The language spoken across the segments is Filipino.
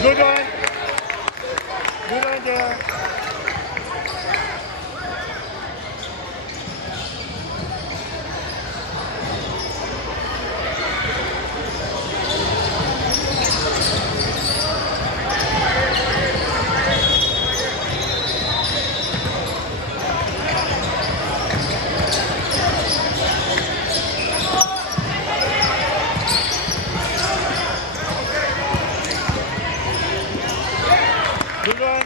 Good one. Good one there. Good one.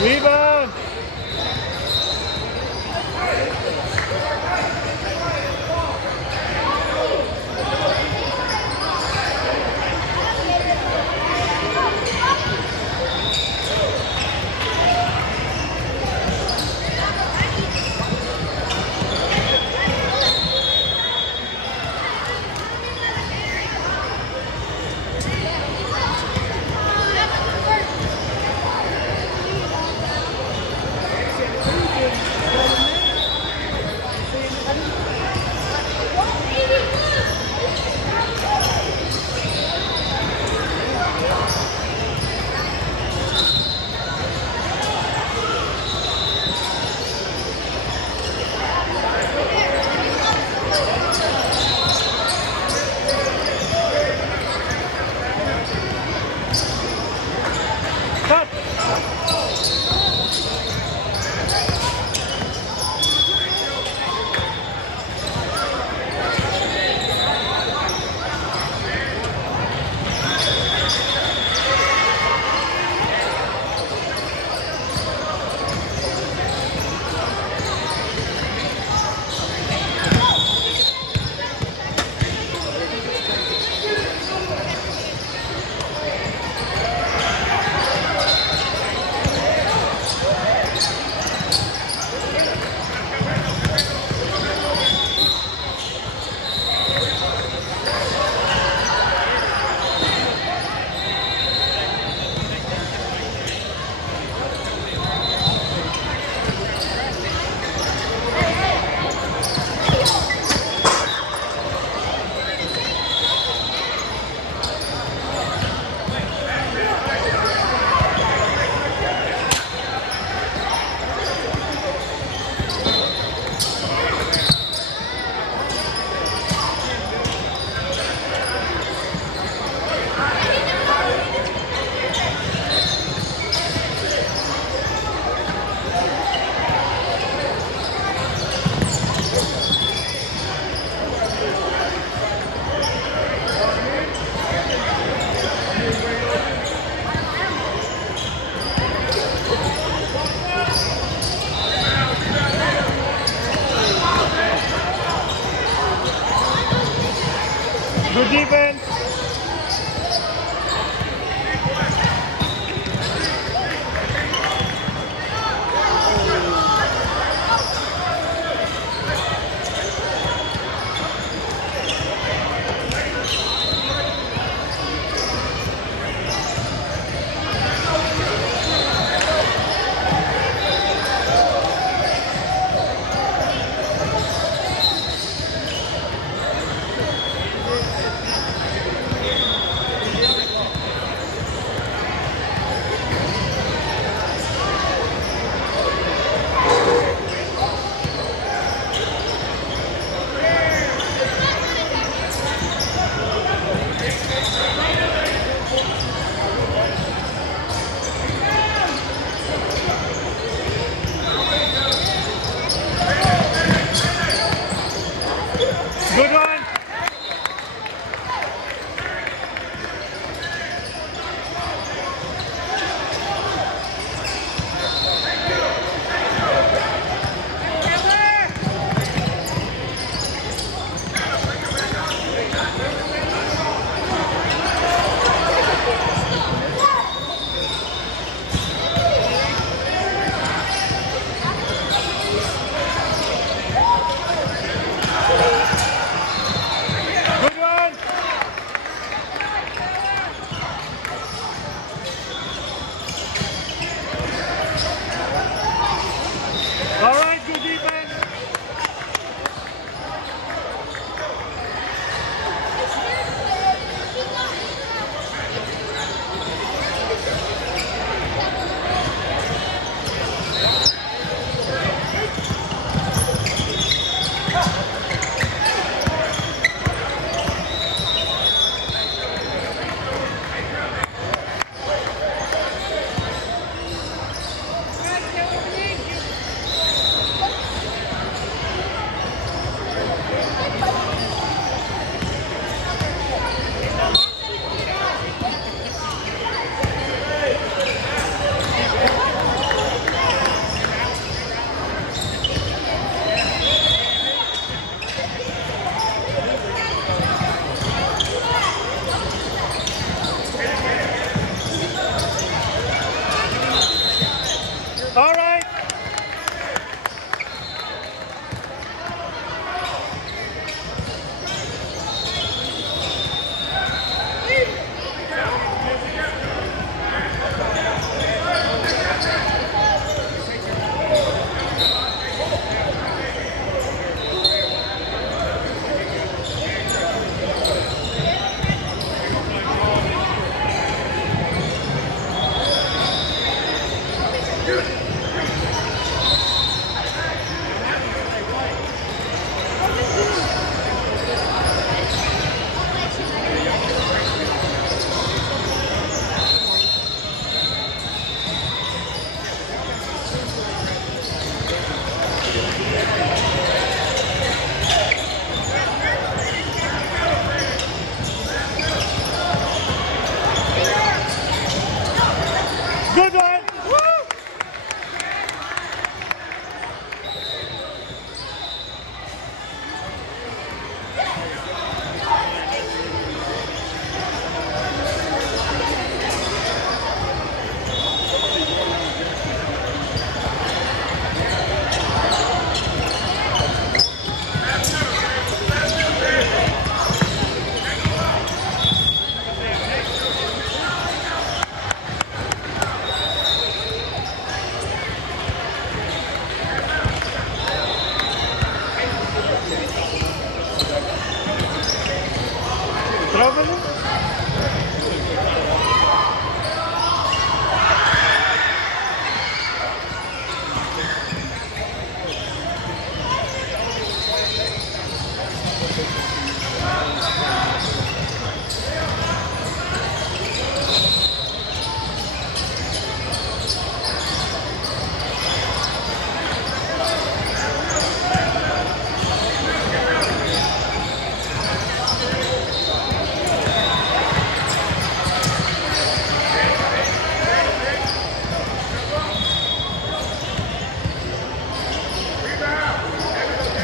Rebound. Cut. Good defense.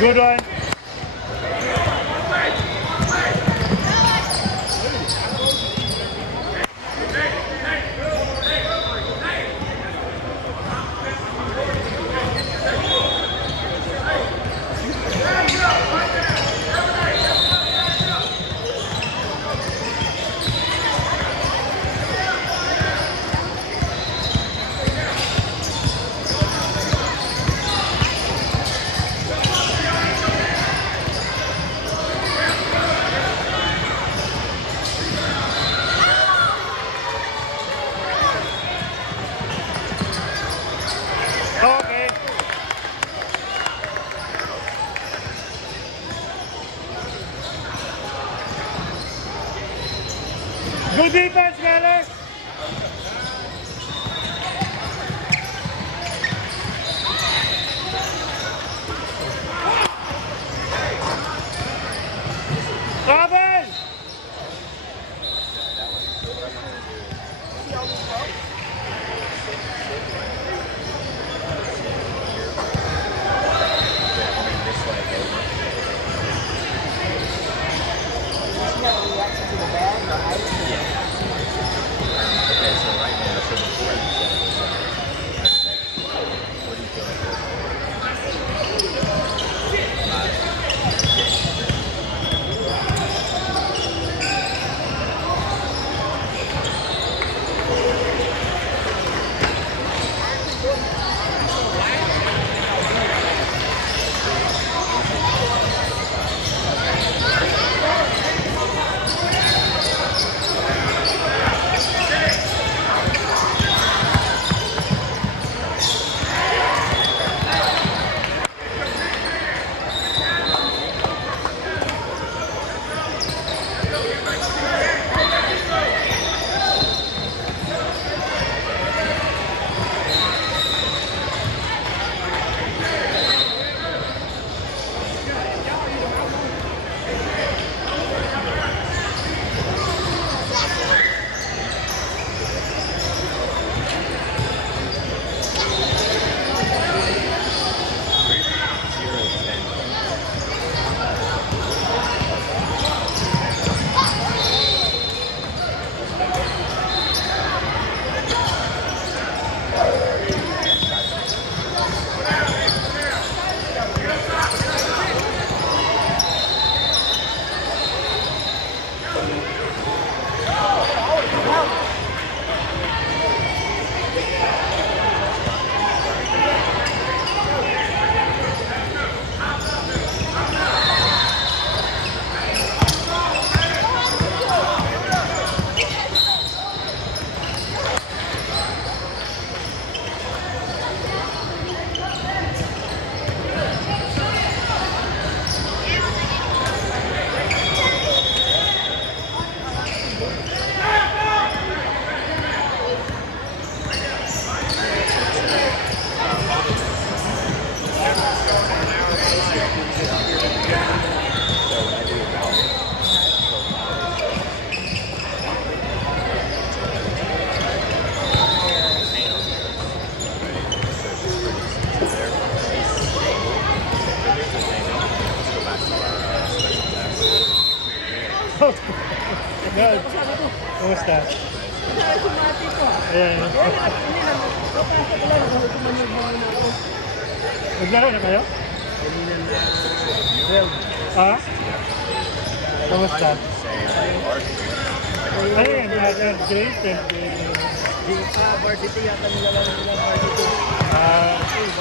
Good one. Okay. Good defense, Meller. Travel. Good. Kumusta? Ayan. Naglaro na kayo? Ha? Kumusta? Ayun, third grade. Varsity yata nilalaro nila varsity.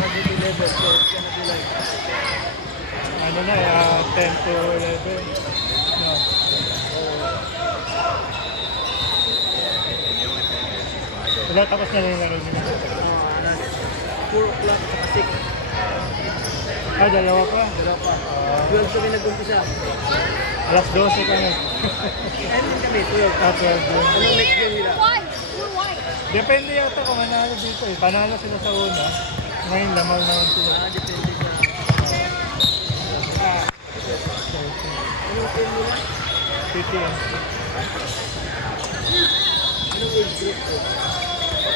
Varsity level. So it's gonna be like Ano na, 10 to 11. No. Wala, tapos na yung laro nila. 4 o'clock at 6. Ah, dalawa pa? Dalawa pa. 12 kami nag-umpisa. Alas 12 kami. Ayun din kami, 12. Ah, 12 din. Anong next game nila? Depende yata kung manalo dito eh. Panalo sila sa una. Ngayon, lamaw naman sila. Depende sa... Anong team nila? PTN. Anong age group ko?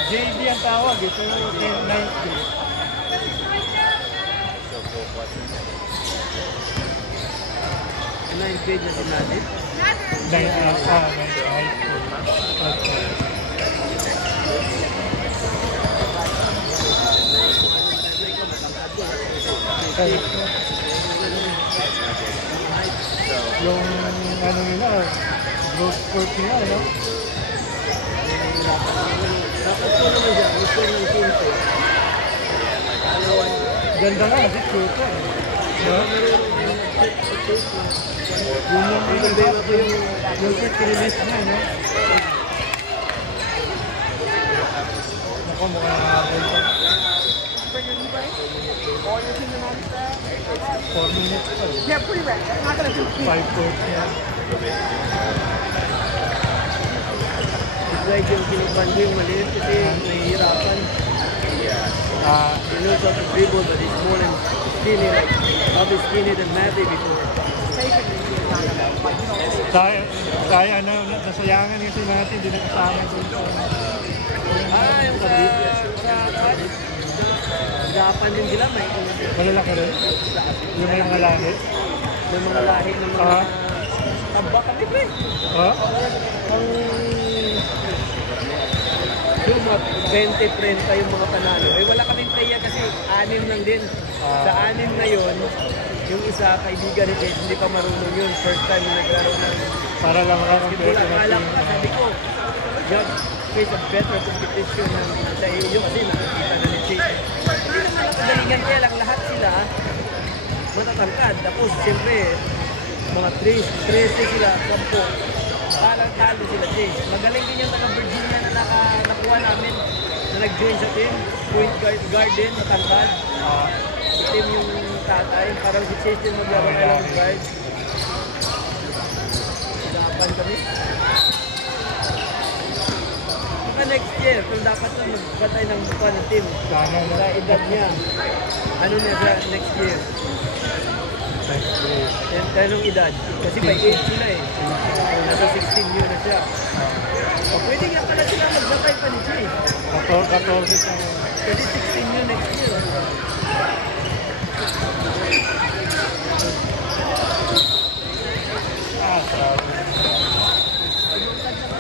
JD ang tawag eh. Pero 90. 9th grade na si Nadim. High school. Okay. Yung ano nila, growth spurt nila, no? Dapat ko naman dyan, gusto ng kinto. Ganda nga, kasi shooter. No? Yung quick release niya, no? Ako, mukhang nakakabal. 4 minutes pa. Yeah, pretty rare. I'm not gonna do 5 courts niya. Slide yung kinupan ko yung maliit kasi nahihirapan. He knows how to dribble but he's small and skinny like I'll be skinny than Matty before. Kaya ano, nasayangan kasi natin, hindi na kasama dun sa... Yung sa Japan din sila may Malalaki rin? Yung may mga lahi? may mga lahi ng mga tabak kami pre. Yung mga 20-30 yung mga panalo. Eh wala kaming playa kasi 6 lang din. Sa 6 na yun, yung isa kaibigan ni Jess, hindi pa marunong yun. First time na naglaro ng Para lang basketball. makakompleto Akala ko pa, sabi ko, God, face a better competition sa iyo kasi nakikita na ni Jess. Hindi naman nakagalingan kaya lang lahat sila matatangkad. Tapos siyempre, mga 13 sila, 10. Parang talo sila, Chase. Magaling din yung taga-Virginia na nakuha namin na nag-join sa team. Point guard din, matangkad. Team yung tatay. Parang si Chase din maglaro ng long guard. Dapan kami. Saka next year, kung dapat lang magbatay ng mukha ng team. Sa edad niya. Ano na siya next year? Tanong edad. Kasi by age sila eh. Nasa 16 yun na siya. Pwede nga pala sila magbatay pa ni Jay. 14 sa... Kasi 16 yun next year.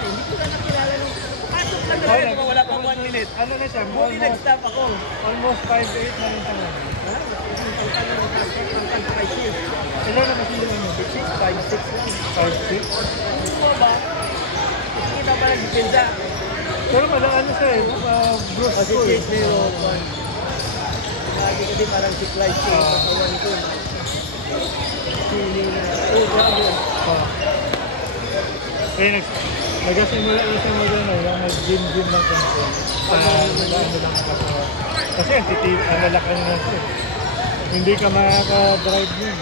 Hindi ko na nakilala nung... Pasok lang talaga kung wala pang 1 minute. Ano na siya? Buti nag-stop ako. Almost 5'8" na rin tayo. Ilan na kasi yun ano? 5'6" lang. 5'6"? Ano ba? Kita ba ng depensa? Pero malang ano siya eh, Bruce Kasi School. Chase na yung lagi kasi parang si Clyde King sa kawan ko. Feeling na, grabe. Nagsimula na siya mag-ano, yung nag-gym-gym ng ganito. Ano lang ako. Kasi ang lalaki na siya. Hindi ka makaka-drive yun.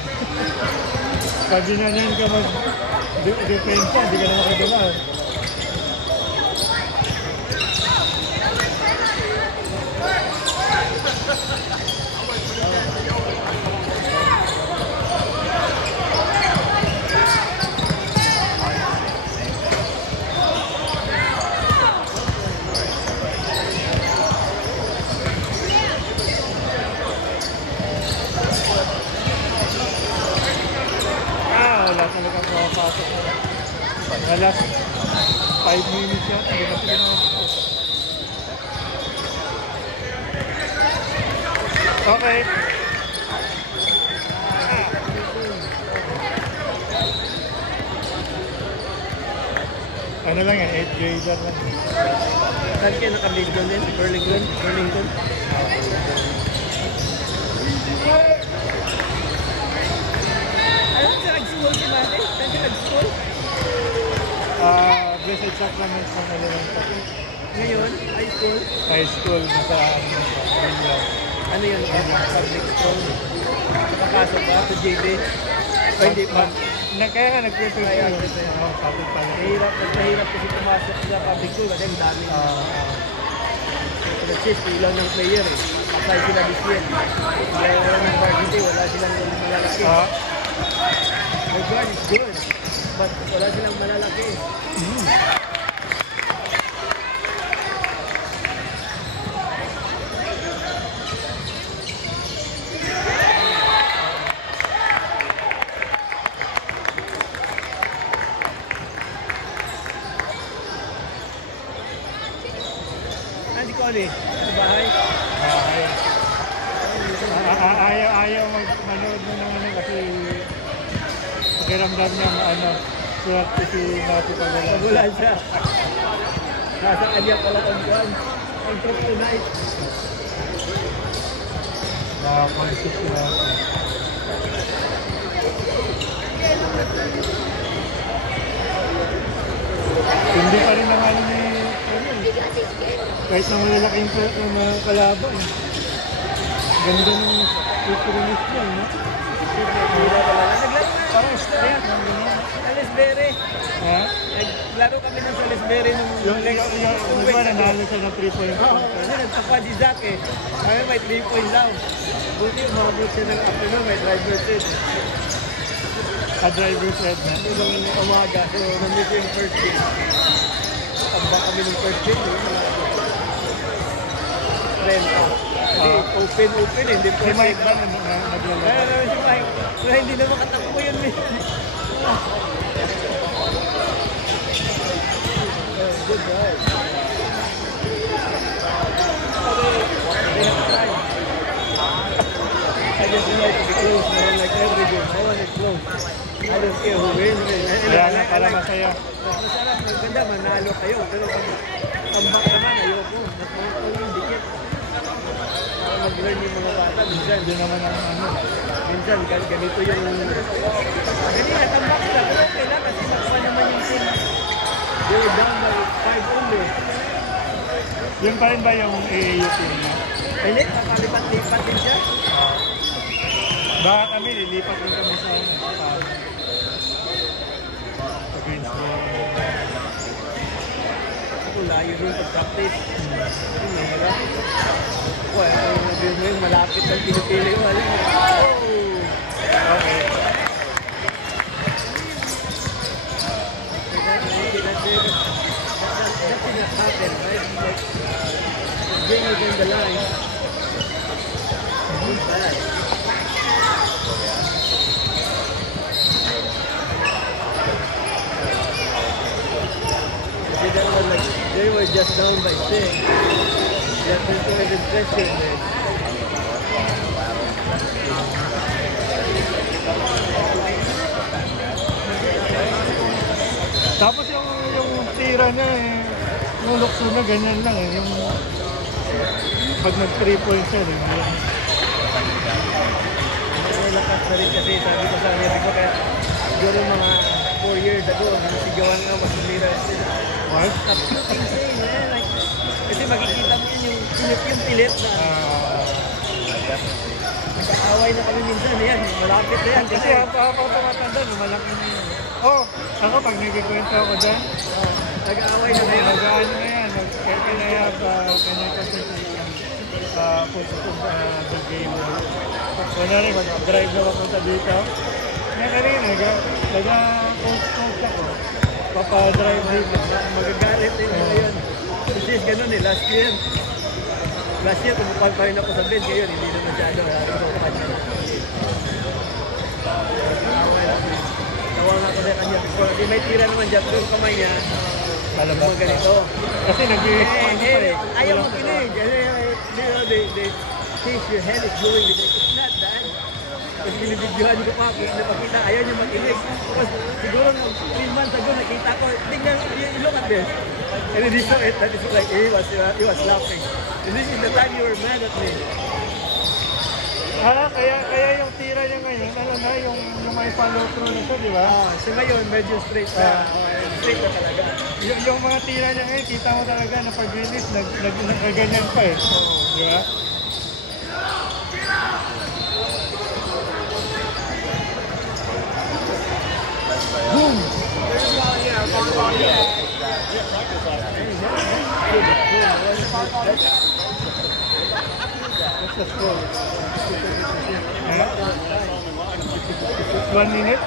Pag ginanyan ka mag-defensa, hindi ka na makadala. Wala talaga makapasok. Mga last 5 minutes yata, hindi na sila makapasok. Okay. Ano lang yan, 8 grader lang. Saan kayo naka-Lincoln din? Burlington? Alam ka nag-school si Mate? Saan ka nag-school? Blessed Sacrament ng elementary. Ngayon, high school? High school, nasa Ano yun? Public school? Nakapasok ka sa JB? O hindi pa? Kaya nga nag-prepare ko. Oo, public pa lang. Mahirap kasi pumasok sa public school kasi ang dami. Kasi ilang ng player eh. Apply sila this year. Wala ng varsity, wala silang malalaki. The guard is good, but wala silang malalaki. ayaw manood mo ng ano kasi pakiramdam niya swerte si Nati Pagula. Wala siya. Nasa kanya pala ang buwan. Ang kryptonite. Nakakonsist sila. Hindi pa rin ang ni kahit na malalaking kalaban. Ganda ng fitness niya, no? Parang straight. Salisbury. Ha? Naglaro kami ng Salisbury nung next Di ba nanalo siya ng 3 points? Oo, kasi nagtapa si Zach eh. Kami may 3 points down. Buti umabot siya ng afternoon, may driver's seat. Driver's seat na. Nung umaga, so nandito yung first game. Tamba kami ng first game. Renta. Kasi open eh, hindi Si first Mike game. ba naglalaro? Ano si Mike? Pero hindi na makatakbo yun eh. Good drive. I just like to be close, man. Like every game, I want it close. I don't care who wins. Kaya nga para masaya. Masarap, maganda, manalo kayo. Pero pag tambak naman, ayoko. Nakakataw yung dikit. Para mag-learn yung mga bata. Minsan, Hindi naman ang minsan ganito yung... Ganyan, tambak sila. Pero okay lang kasi nakuha naman yung team. They were down by 5 only. Yun pa rin ba yung AAU team niya? Hindi, papalipat-lipat din siya. Baka kami, lilipat din kami sa Greensboro. Ako, layo doon pag-practice. Ito, mahirap. Well, yung mo yung malapit ang pinipili mo. Okay. That did not happen, right? Like, the game is on the line. It's bad. They that was like, they were just down by 6. That was even pressure, man. Tapos yung tira niya yung lukso na ganyan lang yung pag nag 3 points siya rin. Lakas na rin kasi sabi ko sa Amerika kaya siguro mga 4 years ago, nasigawan nga mas tumira sila. What? Insane, man. Like, kasi makikita mo yun yung pilit na nag-aaway na kami minsan. Yan, malapit na yan. Kasi habang tumatanda, lumalaki na yun. Ako pag nagkikwento ako dyan, Nag-aaway na kayo. nag-ano na yan, can I have conversation the game. Wala rin, mag-drive na papunta dito. Nga kanina, nag-coach ako. Papadrive dito. Magagalit din ngayon. Kasi ganun eh, last year. Last year, kumupag pa rin ako sa bench. Ngayon, hindi na masyado. Kumupag na. Nawala ko na kanya. Kasi may tira naman dyan. Doon kamay niya. Mga ganito. Kasi ayaw makinig. They think your head is going. It's not that. Kasi binibidyohan ko pa. Kung napakita, ayaw niyo makinig. Tapos siguro 3 months ago, nakita ko. Tingnan, look at this. And then he saw it. That is like, he was laughing. And this is the time you were mad at me. Kaya yung tira niya ngayon, yung may follow through na siya, di ba? So ngayon, medyo straight na. Straight na talaga. Yung mga tira niya ngayon, kita mo talaga na pag-release, nagkaganyan pa eh. Di ba? Boom! What's the score? 1 minute?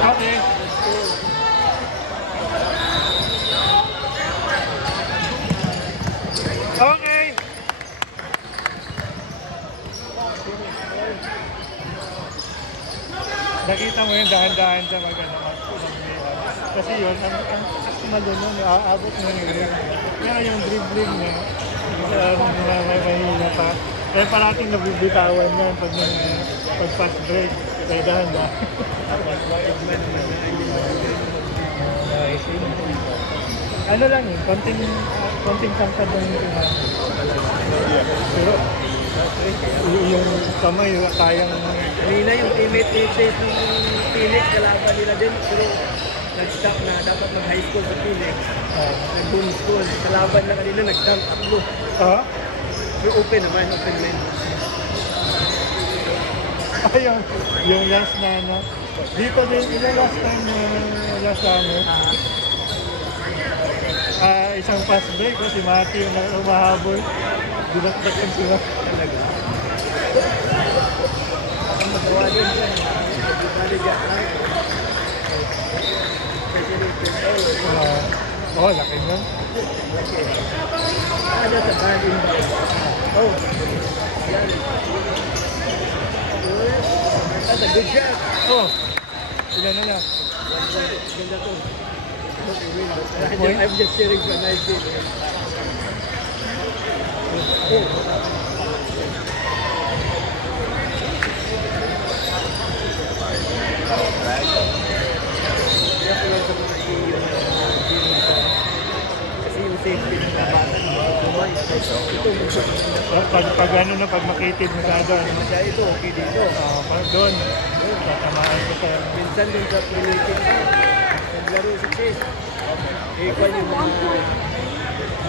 Okay. dahan-dahan siya kasi yun, ang malo nun, aabot na yun. Pero yung dribbling niya, may mahina pa. Kaya parating nabibitawan yan pag fast break. Kaya dahan-dahan. Ano lang yun, konting tangkad lang yung pinag. Pero yung kamay, kayang... Kanina yung teammate ni Chase ng Phoenix, kalaban nila din. Pero nag-stop na dapat mag-high school sa Phoenix. Nag-boom school. Kalaban na kanina, nag-dunk tatlo. Pero open naman, open men. Yung last na ano. Dito din, ilang last time last summer. Isang fast break, si Mati yung umahabol. Dinakdakan sila. Talaga. Ang magawa din dyan. Laki nga. Ada sa bagin ba? Oh. That's a good shot. Sila na lang. Ganda to. I'm just cheering for a nice game. Kasi yung safety ng kabatan, Pag makitid masyado. Kaya ito, okay dito. Doon. Tatamaan ko sa... Minsan doon sa related ka, naglaro si Chase. Kwan yung mga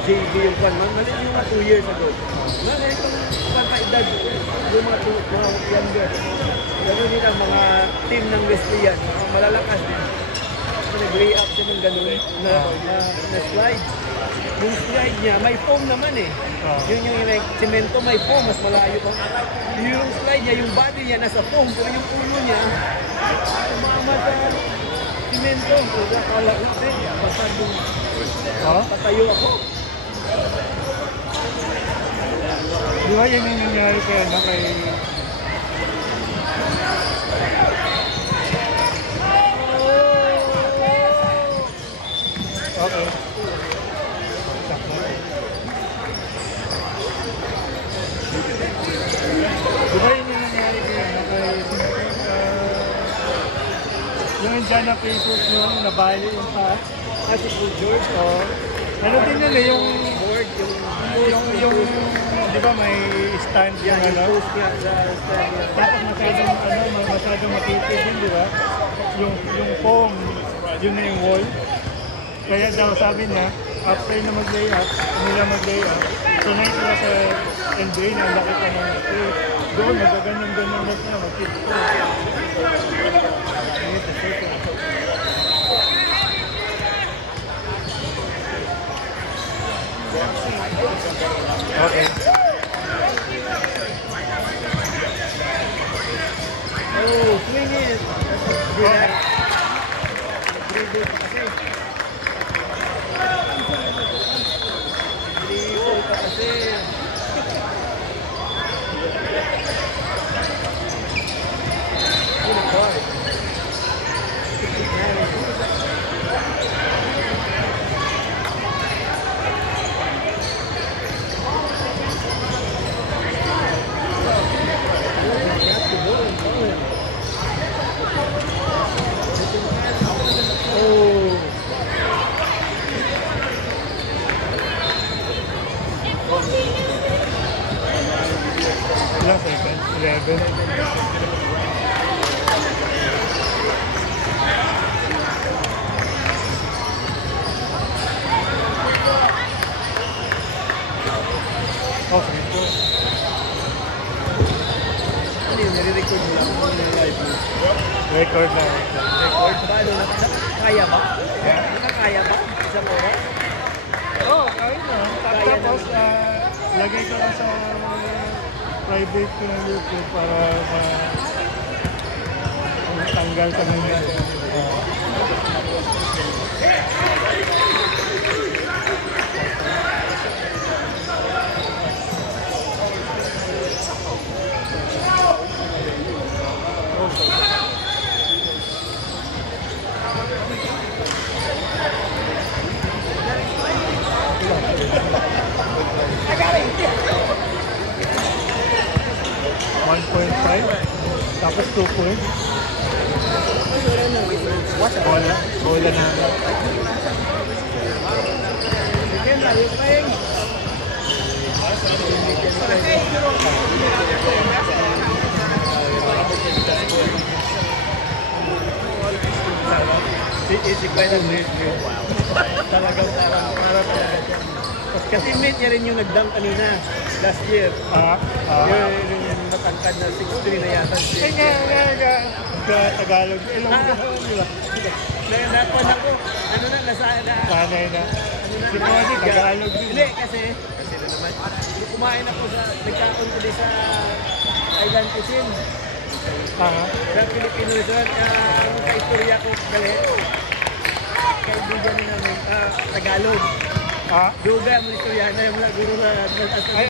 JV yung kwan. Mali yung mga 2 years ago. Mali itong pagkaedad. Yung mga younger. Gano'n nila mga team ng Wesleyan. Mga malalakas din. Nag-lay up siya ng gano'n na slide. Yung slide niya, may foam naman eh. Yun yung like, semento, may foam, mas malayo pa. Yung slide niya, yung body niya nasa foam, pero yung ulo niya, umama sa semento. So, akala ko pasado. Patayo ako. Di ba yun yung nangyari kay Okay. Di ba yun yung nangyari kay yung Indiana Pacers yung nabali yung pass? Si Paul George, Ano din yun eh, yung board, di ba may stand yung ano? post niya sa stand niya. Tapos masyadong makitid din, di ba? Yung foam, yun na yung wall. Kaya daw sabi niya, after na mag-layup, sanay sila sa NBA na laki ka ng doon, magaganyan-ganyan na sila, mag-kitid ko. Okay. Oh, swing it! Dribble pa kasi. Dribble pa kasi. Good card. Ilang seconds? 11. Okay po. Ano yun? Nare-record mo lang kung ano live mo? Record na. Record? Paano? Kaya ba? Nakakaya ba? Isang oras? Kaya na. Tapos, lagay ko lang sa private ko ng YouTube para tanggal sa mga Tapos 2 points. Bola na. Again, are you playing? Easy pa yun. Talagang para talaga. Kasi-mate niya rin yung nag-dunk kanina last year. Yung matangkad na 6'3 na yata. Ay nga. Tagalog. Ilonggo. Di ba? Nakuha na ko. Ano na, Sanay na. Si Moni, Tagalog din. Hindi, kasi na naman. Kumain ako nagkakon ko din sa Island Cuisine. Sa Filipino restaurant, kaistorya ko gali. Kaibigan namin, Tagalog. Duga mo istorya na yung guro na